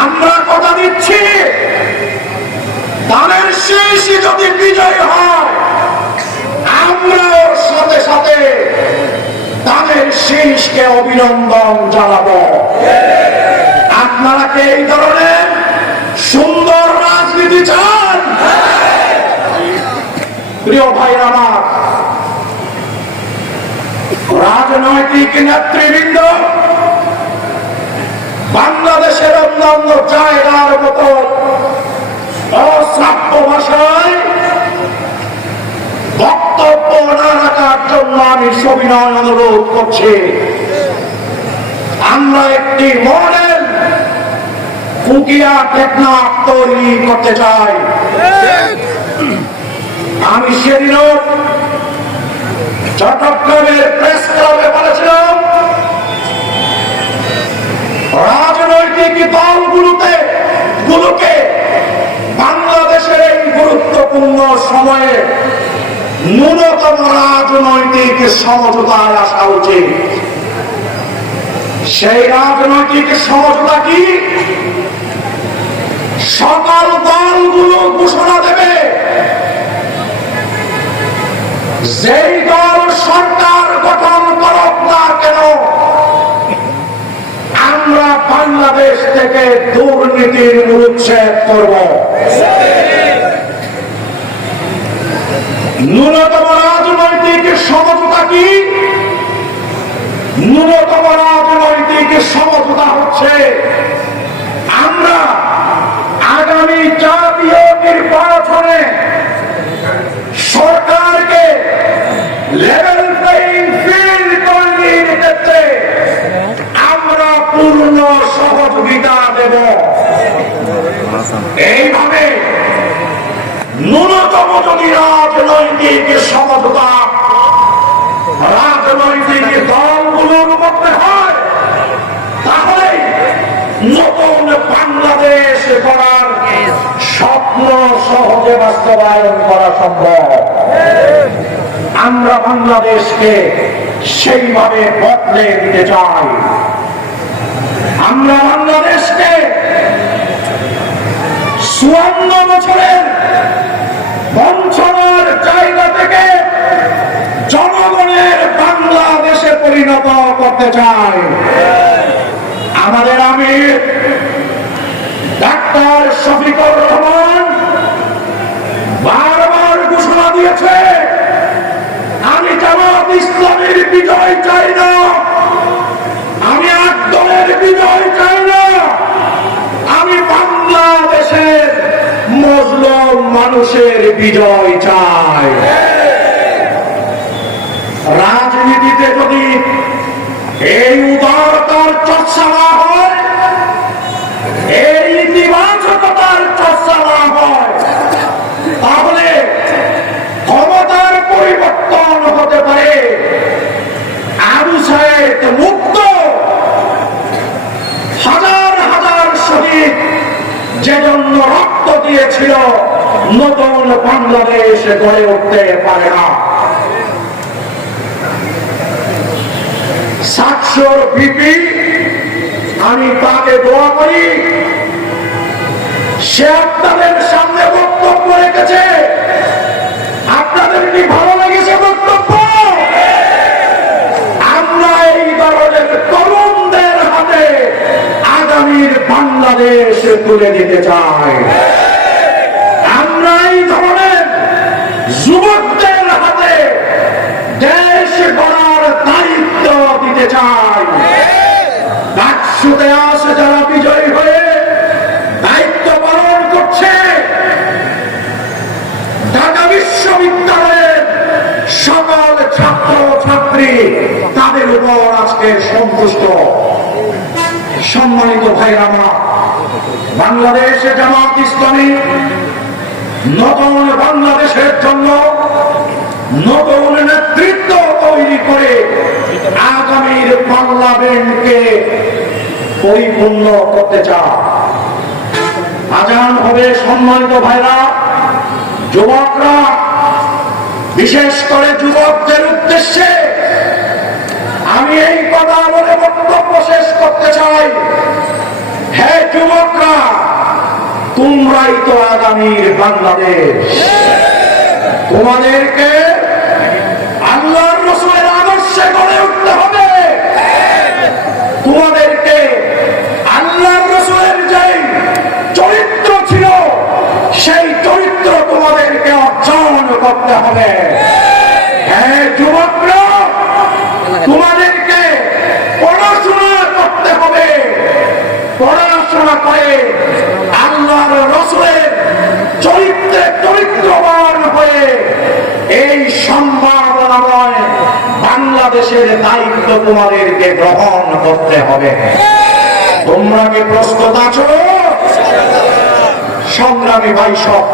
আমরা কথা দিচ্ছি। ধানের শেষ যদি বিজয় হয় আমরা সাথে সাথে ধানের শীষকে অভিনন্দন জানাব। আপনারা কি এই ধরনের সুন্দর রাজনীতি চান? প্রিয় ভাই আমার, রাজনৈতিক নেতৃবৃন্দ বাংলাদেশের অন্যান্য জায়গার মতো অশ্রাব্য ভাষায় বক্তব্য না রাখার জন্য আমি সবিনয় অনুরোধ করছি। আমরা একটি মডেল ফুকিয়া টেকনাফ তৈরি করতে চাই। আমি সেদিনও চট্টগ্রামের গুরুত্বপূর্ণ সময়ে ন্যূনতম রাজনৈতিক সমঝোতায় আসা উচিত। সেই রাজনৈতিক সমঝোতা কি? সকল দলগুলো ঘোষণা দেবে। যেই দল সরকার গঠন করক না কেন, আমরা বাংলাদেশ থেকে দুর্নীতির উচ্ছেদ করব। ন্যূনতম রাজনৈতিক সমঝোতা কি? ন্যূনতম রাজনৈতিক সমঝোতা হচ্ছে রাজনৈতিক সমঝোতা রাজনৈতিক দলগুলোর মধ্যে হয়। তাহলে নতুন বাংলাদেশ করার স্বপ্ন সহজে বাস্তবায়ন করা সম্ভব। আমরা বাংলাদেশকে সেইভাবে বদলে দিতে চাই। আমরা বাংলাদেশকে চুয়ান্ন বছরের বঞ্চনার জায়গা থেকে জনগণের বাংলাদেশে পরিণত করতে চাই আমাদের আমি ডাক্তার শফিকুর রহমান বারবার ঘোষণা দিয়েছে, আমি জামাত ইসলামের মানুষের বিজয় চায় রাজনীতিতে যদি এই উদারতার চর্চা না হয় এই ইতিবাচকতার চর্চা না হয় তাহলে ক্ষমতার পরিবর্তন হতে পারে আবু সাহেব মুক্ত হাজার হাজার শহীদ যে জন্য রক্ত দিয়েছিল নতুন বাংলাদেশ গড়ে উঠতে পারে না। সাতশোর বিপি আমি তাকে দোয়া করি, সে আপনাদের সামনে বক্তব্য রেখেছে। আপনাদের কি ভালো লেগেছে বক্তব্য? আমরা এই ধরনের তরুণদের হাতে আগামীর বাংলাদেশ তুলে দিতে চাই আমরা এই ধরনের যুবকদের হাতে দেশ গড়ার দায়িত্ব দিতে যারা বিজয়ী হয়ে, দায়িত্ব পালন করছে। ঢাকা বিশ্ববিদ্যালয়ের সকল ছাত্র ছাত্রী তাদের উপর আজকে সন্তুষ্ট। সম্মানিত ভাই আমার, বাংলাদেশে জামাত ইসলামী নতুন বাংলাদেশের জন্য নতুন নেতৃত্ব তৈরি করে আগামীর পার্লামেন্টকে পরিপূর্ণ করতে চায় আজান হবে সম্মানিত ভাইরা, যুবকরা, বিশেষ করে যুবকদের উদ্দেশ্যে আমি এই কথা বলে বক্তব্য শেষ করতে চাই। হ্যাঁ যুবকরা, তোমরাই তো আগামীর বাংলাদেশ। তোমাদেরকে আল্লাহর রসুলের আদর্শে গড়ে উঠতে হবে তোমাদেরকে আল্লাহর রসুলের যে চরিত্র ছিল সেই চরিত্র তোমাদেরকে অর্জন করতে হবে হ্যাঁ যুবকরা তোমাদেরকে পড়াশোনা করতে হবে পড়াশোনা করে আল্লাহর রসুলের চরিত্রে চরিত্রবান হয়ে এই সম্ভাবনাময় বাংলাদেশের দায়িত্ব তোমাদেরকে গ্রহণ করতে হবে। তোমরা কি প্রস্তুত আছো? সংগ্রামী ভাই সব